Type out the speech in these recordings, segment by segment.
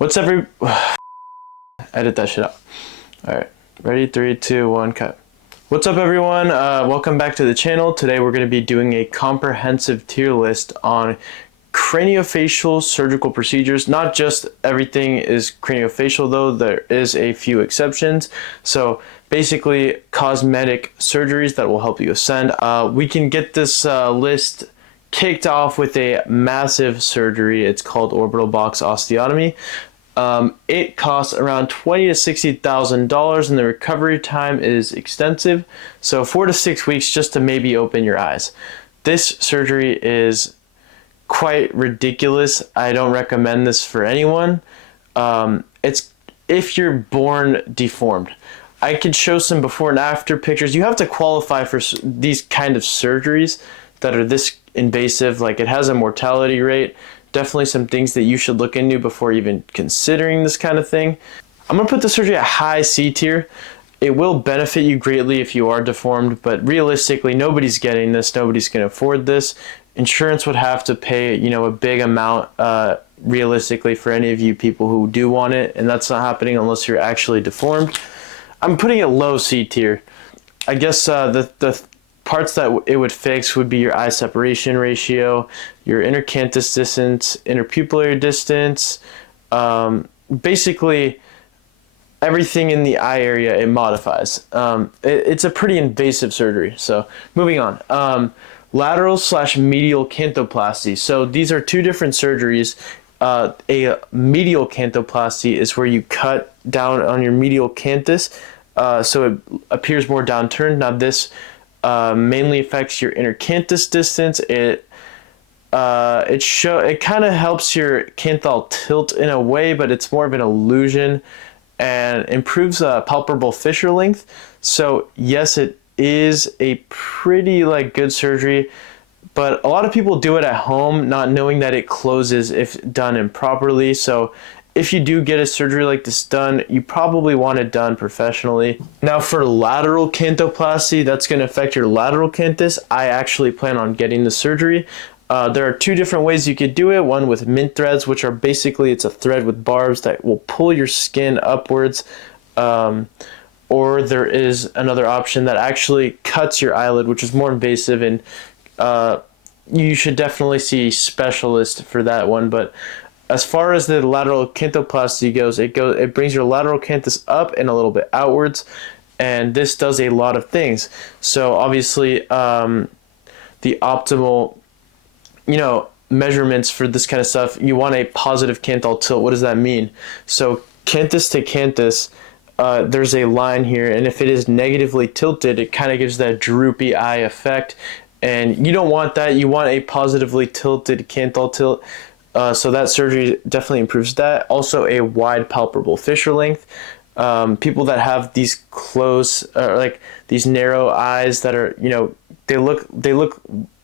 What's every... Edit that shit out. Alright, ready? 3, 2, 1, cut. What's up everyone? Welcome back to the channel. Today we're going to be doing a comprehensive tier list on craniofacial surgical procedures. Not just everything is craniofacial though, there is a few exceptions. So basically cosmetic surgeries that will help you ascend. We can get this list kicked off with a massive surgery. It's called orbital box osteotomy. It costs around $20,000 to $60,000 and the recovery time is extensive. So 4 to 6 weeks just to maybe open your eyes. This surgery is quite ridiculous. I don't recommend this for anyone. It's if you're born deformed. I could show some before and after pictures. You have to qualify for these kind of surgeries that are this invasive. Like, it has a mortality rate. Definitely some things that you should look into before even considering this kind of thing. I'm gonna put the surgery at high C tier. It will benefit you greatly if you are deformed, but realistically, nobody's getting this. Nobody's gonna afford this. Insurance would have to pay, a big amount realistically for any of you people who do want it, and that's not happening unless you're actually deformed. I'm putting it low C tier. I guess the parts that it would fix would be your eye separation ratio, your intercanthus distance, interpupillary distance, basically everything in the eye area it modifies. It's a pretty invasive surgery. So moving on, lateral/medial canthoplasty. So these are two different surgeries. A medial canthoplasty is where you cut down on your medial canthus, so it appears more downturned. Now this mainly affects your intercanthus distance. It kind of helps your canthal tilt in a way, but it's more of an illusion and improves palpable fissure length. So yes, it is a pretty good surgery, but a lot of people do it at home not knowing that it closes if done improperly. So if you do get a surgery like this done, you probably want it done professionally. Now for lateral canthoplasty, that's going to affect your lateral canthus. I actually plan on getting the surgery. There are two different ways you could do it. One with mint threads, which are basically, it's a thread with barbs that will pull your skin upwards. Or there is another option that actually cuts your eyelid, which is more invasive, and you should definitely see a specialist for that one. But as far as the lateral canthoplasty goes, it brings your lateral canthus up and a little bit outwards, and this does a lot of things. So obviously, the optimal, measurements for this kind of stuff, you want a positive canthal tilt. What does that mean? So canthus to canthus, there's a line here, and if it is negatively tilted, it kind of gives that droopy eye effect, and you don't want that. You want a positively tilted canthal tilt. So that surgery definitely improves that. Also a wide palpable fissure length. People that have these close, these narrow eyes that are, they look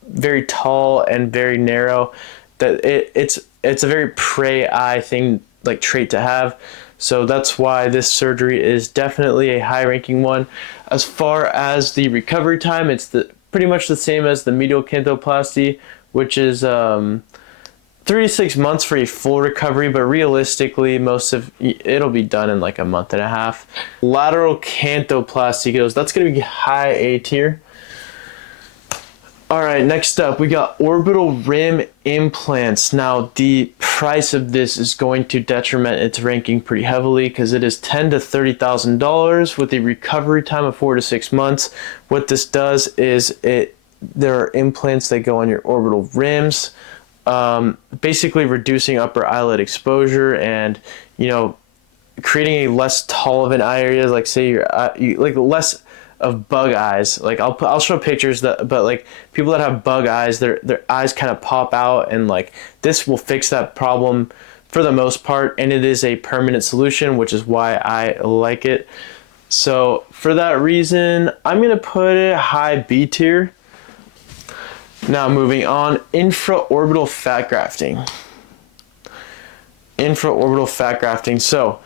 very tall and very narrow. That it's a very prey eye thing, trait to have. So that's why this surgery is definitely a high ranking one. As far as the recovery time, it's pretty much the same as the medial canthoplasty, which is 3 to 6 months for a full recovery, but realistically, most of it'll be done in a month and a half. Lateral canthoplasty goes, that's going to be high A tier. All right, next up, we got orbital rim implants. Now, the price of this is going to detriment its ranking pretty heavily because it is $10,000 to $30,000 with a recovery time of 4 to 6 months. What this does is there are implants that go on your orbital rims, basically reducing upper eyelid exposure and, creating a less tall of an eye area. Like say less of bug eyes. I'll show pictures but people that have bug eyes, their eyes kind of pop out, and this will fix that problem for the most part, and it is a permanent solution, which is why I like it. So for that reason, I'm gonna put it high B tier. Now moving on, infraorbital fat grafting. Infraorbital fat grafting. So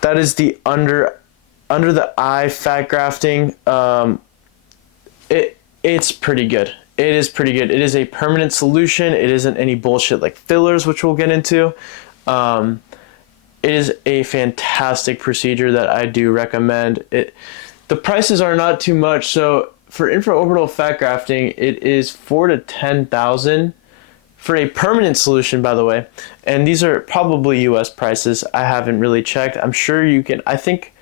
that is the under the eye fat grafting. It's pretty good. It is pretty good. It is a permanent solution. It isn't any bullshit like fillers, which we'll get into. It is a fantastic procedure that I do recommend. The prices are not too much. So for infraorbital fat grafting, it is 4,000 to 10,000 for a permanent solution, by the way. And these are probably US prices. I haven't really checked. I'm sure you can, I think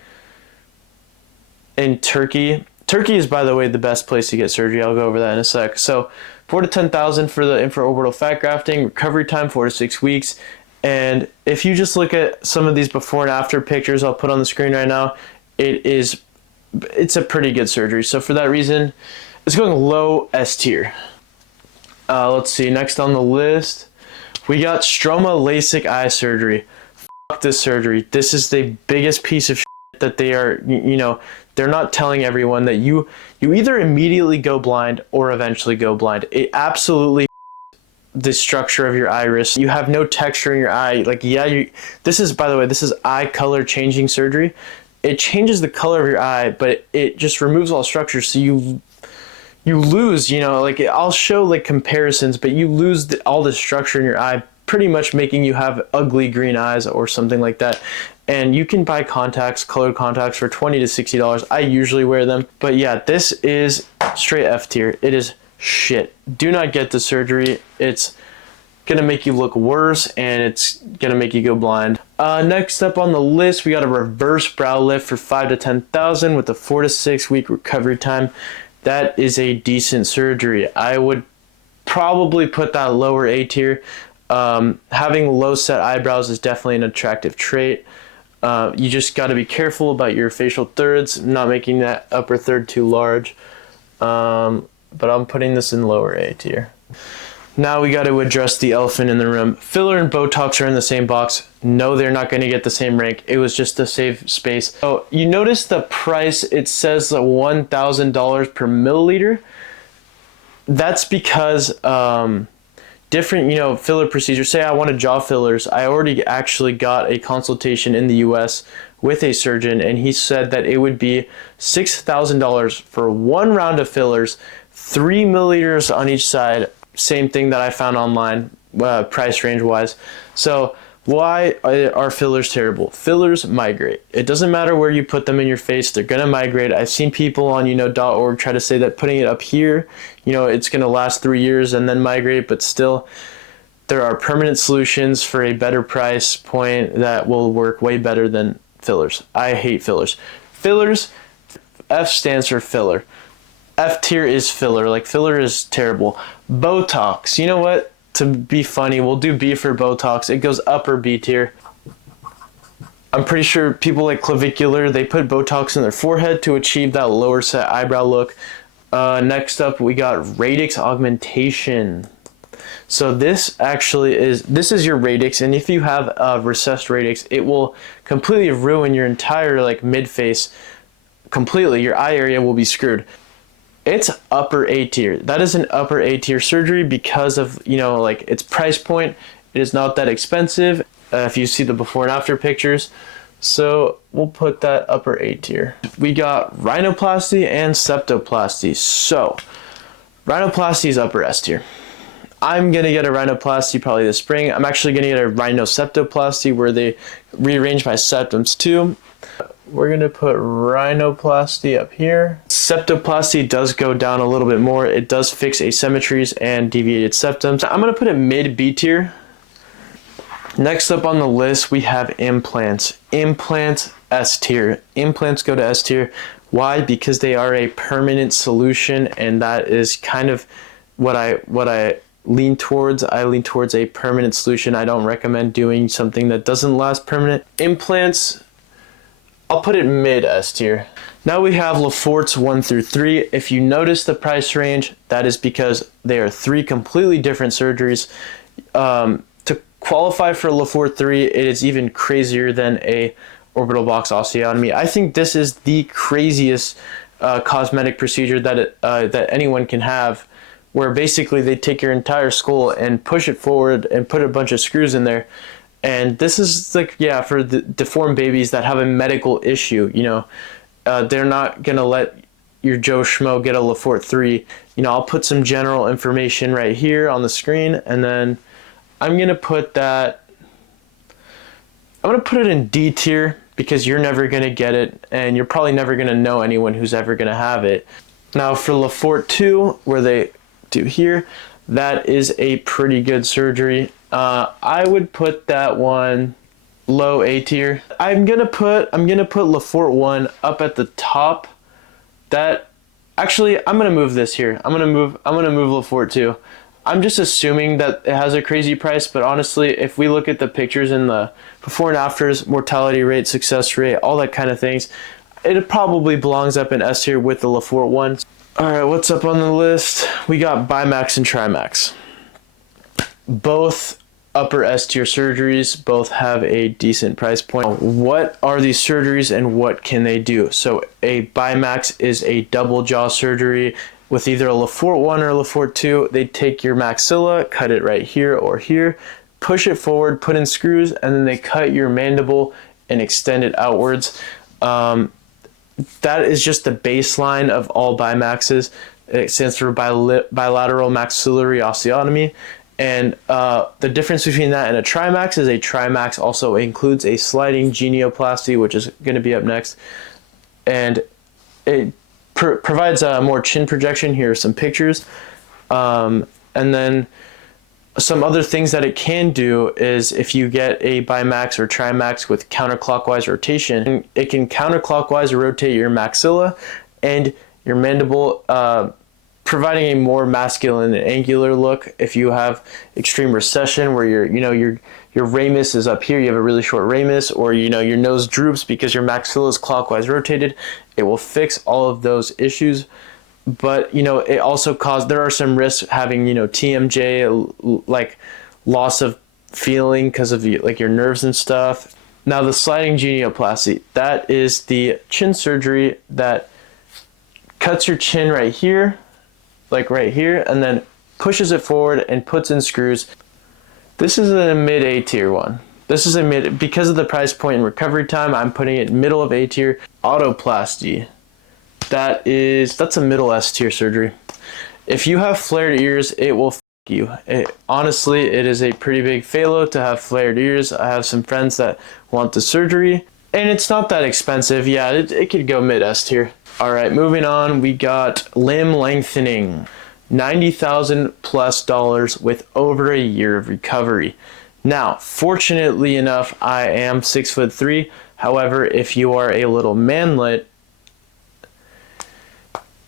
in Turkey is, by the way, the best place to get surgery. I'll go over that in a sec. So 4,000 to 10,000 for the infraorbital fat grafting, recovery time 4 to 6 weeks. And if you just look at some of these before and after pictures I'll put on the screen right now, it's a pretty good surgery. So for that reason, it's going low S tier. Let's see, next on the list, we got stroma LASIK eye surgery. Fuck this surgery. This is the biggest piece of shit that they are, they're not telling everyone that you either immediately go blind or eventually go blind. It absolutely the structure of your iris. You have no texture in your eye. Like, yeah, this is, by the way, this is eye color changing surgery. It changes the color of your eye, but it just removes all structure. So you lose, like I'll show like comparisons, but you lose all the structure in your eye, pretty much making you have ugly green eyes or something like that. And you can buy contacts, colored contacts for $20 to $60. I usually wear them. But yeah, this is straight F tier. It is shit. Do not get the surgery. It's gonna make you look worse and it's gonna make you go blind. Next up on the list, we got a reverse brow lift for 5,000 to 10,000 with a 4 to 6 week recovery time. That is a decent surgery. I would probably put that lower A tier. Having low set eyebrows is definitely an attractive trait. You just got to be careful about your facial thirds, not making that upper third too large. But I'm putting this in lower A tier. Now we got to address the elephant in the room. Filler and Botox are in the same box. No, they're not going to get the same rank. It was just to save space. So you notice the price, it says $1,000 per milliliter. That's because different, filler procedures. Say I wanted jaw fillers. I already actually got a consultation in the US with a surgeon, and he said that it would be $6,000 for one round of fillers, 3 milliliters on each side. Same thing that I found online, price range wise. So why are fillers terrible? Fillers migrate. It doesn't matter where you put them in your face, they're gonna migrate. I've seen people on .org try to say that putting it up here, it's gonna last 3 years and then migrate, but still there are permanent solutions for a better price point that will work way better than fillers. I hate fillers. Fillers, F stands for filler. F tier is filler. Like, filler is terrible. Botox, you know what? To be funny, we'll do B for Botox. It goes upper B tier. I'm pretty sure people like Clavicular, they put Botox in their forehead to achieve that lower set eyebrow look. Next up, we got radix augmentation. So this is your radix, and if you have a recessed radix, it will completely ruin your entire mid face. Completely, your eye area will be screwed. It's upper A tier. That is an upper A tier surgery because of, its price point. It is not that expensive if you see the before and after pictures. So we'll put that upper A tier. We got rhinoplasty and septoplasty. So rhinoplasty is upper S tier. I'm going to get a rhinoplasty probably this spring. I'm actually going to get a rhinoseptoplasty where they rearrange my septums too. We're going to put rhinoplasty up here. Septoplasty does go down a little bit more. It does fix asymmetries and deviated septums. I'm going to put it mid B tier. Next up on the list, we have implants. Implants, S tier. Implants go to S tier. Why? Because they are a permanent solution, and that is kind of what I lean towards. I lean towards a permanent solution. I don't recommend doing something that doesn't last permanent. Implants, I'll put it mid S tier. Now we have Lefort's 1 through 3. If you notice the price range, that is because they are 3 completely different surgeries. To qualify for Lefort 3, it is even crazier than a orbital box osteotomy. I think this is the craziest cosmetic procedure that anyone can have, where basically they take your entire skull and push it forward and put a bunch of screws in there. And this is for the deformed babies that have a medical issue, they're not gonna let your Joe Schmo get a Lefort 3. I'll put some general information right here on the screen, and then I'm gonna put that I'm going to put it in D tier because you're never going to get it, and you're probably never going to know anyone who's ever going to have it. Now for Lefort 2, where they do here, that is a pretty good surgery. I would put that one low A tier. I'm gonna put Lefort 1 up at the top. Actually, I'm gonna move this here. I'm gonna move Lefort 2. I'm just assuming that it has a crazy price, but honestly, if we look at the pictures in the before and afters, mortality rate, success rate, all that kind of things, it probably belongs up in S tier with the Lefort 1. All right, what's up on the list? We got Bimax and Trimax. Both upper S tier surgeries, both have a decent price point. What are these surgeries and what can they do? So a Bimax is a double jaw surgery with either a Lefort 1 or a Lefort 2. They take your maxilla, cut it right here or here, push it forward, put in screws, and then they cut your mandible and extend it outwards. That is just the baseline of all Bimaxes. It stands for bilateral maxillary osteotomy. And the difference between that and a Trimax is a Trimax also includes a sliding genioplasty, which is going to be up next. And it provides a more chin projection. Here are some pictures. And then some other things that it can do is if you get a Bimax or Trimax with counterclockwise rotation, it can counterclockwise rotate your maxilla and your mandible, providing a more masculine and angular look. If you have extreme recession where your ramus is up here, you have a really short ramus, or your nose droops because your maxilla is clockwise rotated, it will fix all of those issues. But it also there are some risks having TMJ, like loss of feeling because of your nerves and stuff. Now the sliding genioplasty, that is the chin surgery that cuts your chin right here, like right here, and then pushes it forward and puts in screws. This is a mid A tier one. This is a mid, because of the price point and recovery time, I'm putting it middle of A tier. Otoplasty, that's a middle S tier surgery. If you have flared ears, it will f you. Honestly, it is a pretty big failure to have flared ears. I have some friends that want the surgery, and it's not that expensive. Yeah, it could go mid S tier. All right, moving on, we got limb lengthening. $90,000+ with over a year of recovery. Now, fortunately enough, I am 6'3". However, if you are a little manlet,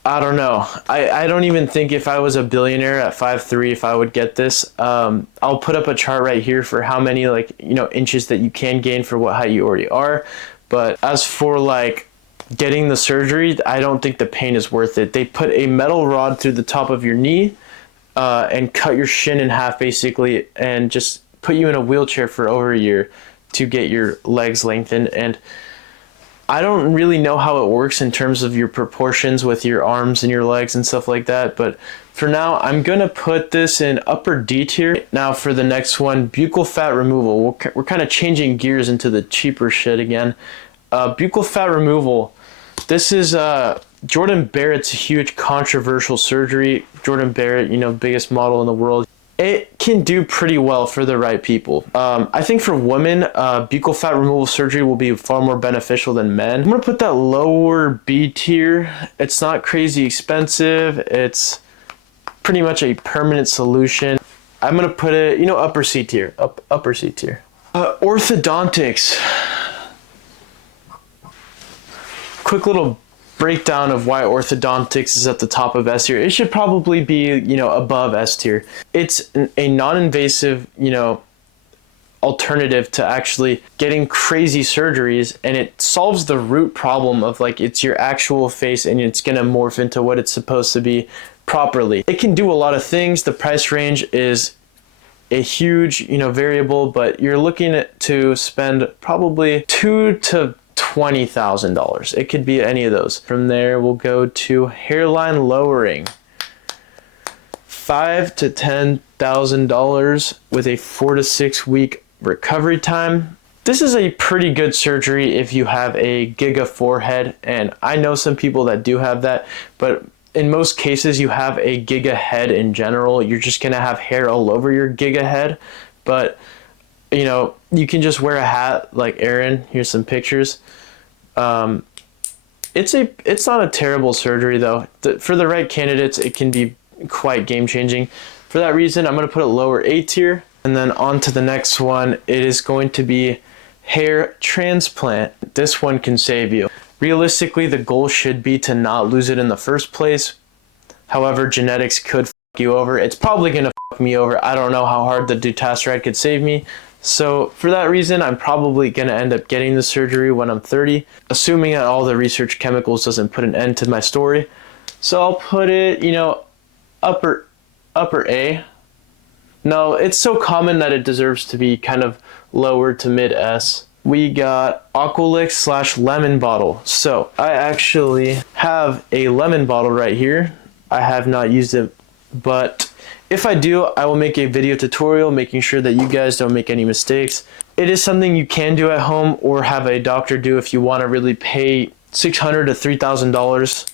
I don't know. I don't even think if I was a billionaire at 5'3", if I would get this. I'll put up a chart right here for how many inches that you can gain for what height you already are. But as for getting the surgery, I don't think the pain is worth it. They put a metal rod through the top of your knee and cut your shin in half basically, and just put you in a wheelchair for over a year to get your legs lengthened. And I don't really know how it works in terms of your proportions with your arms and your legs and stuff like that, but for now I'm gonna put this in upper D tier. Now for the next one, buccal fat removal. We're kind of changing gears into the cheaper shit again. Buccal fat removal. This is Jordan Barrett's a huge controversial surgery. Jordan Barrett, biggest model in the world. It can do pretty well for the right people. I think for women, buccal fat removal surgery will be far more beneficial than men. I'm gonna put that lower B tier. It's not crazy expensive. It's pretty much a permanent solution. I'm gonna put it, upper C tier. Upper C tier. Orthodontics. Quick little breakdown of why orthodontics is at the top of S tier. It should probably be, above S tier. It's a non-invasive, alternative to actually getting crazy surgeries, and it solves the root problem of it's your actual face and it's gonna morph into what it's supposed to be properly. It can do a lot of things. The price range is a huge, variable, but you're looking to spend probably $2,000 to $20,000. It could be any of those. From there, we'll go to hairline lowering. $5,000 to $10,000 with a 4 to 6 week recovery time. This is a pretty good surgery if you have a giga forehead, and I know some people that do have that, but in most cases you have a giga head in general. You're just gonna have hair all over your giga head, but you know, you can just wear a hat like Aaron. Here's some pictures. It's not a terrible surgery though. For the right candidates, it can be quite game changing. For that reason, I'm going to put it lower A tier. And then on to the next one. It is going to be hair transplant. This one can save you. Realistically, the goal should be to not lose it in the first place. However, genetics could f you over. It's probably going to f me over. I don't know how hard the dutasteride could save me. So for that reason, I'm probably going to end up getting the surgery when I'm 30, assuming that all the research chemicals doesn't put an end to my story. So I'll put it, you know, upper A. No, it's so common that it deserves to be kind of lower to mid S. We got Aqualyx / lemon bottle. So I actually have a lemon bottle right here. I have not used it, but if I do, I will make a video tutorial making sure that you guys don't make any mistakes. It is something you can do at home or have a doctor do if you want to really pay $600 to $3,000.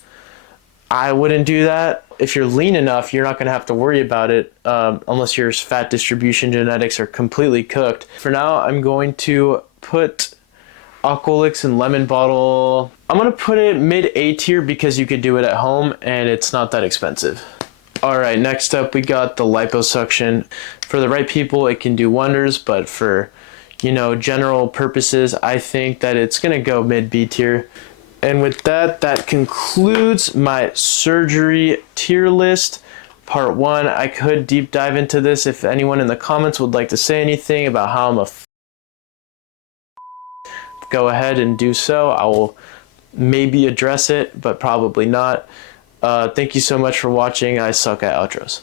I wouldn't do that. If you're lean enough, you're not going to have to worry about it unless your fat distribution genetics are completely cooked. For now, I'm going to put Aqualyx and lemon bottle. I'm going to put it mid A tier because you could do it at home and it's not that expensive. Alright, next up we got the liposuction. For the right people, it can do wonders, but for, you know, general purposes, I think that it's going to go mid B tier. And with that, that concludes my surgery tier list. Part 1, I could deep dive into this if anyone in the comments would like to say anything about how I'm a go ahead and do so. I will maybe address it, but probably not. Thank you so much for watching. I suck at outros.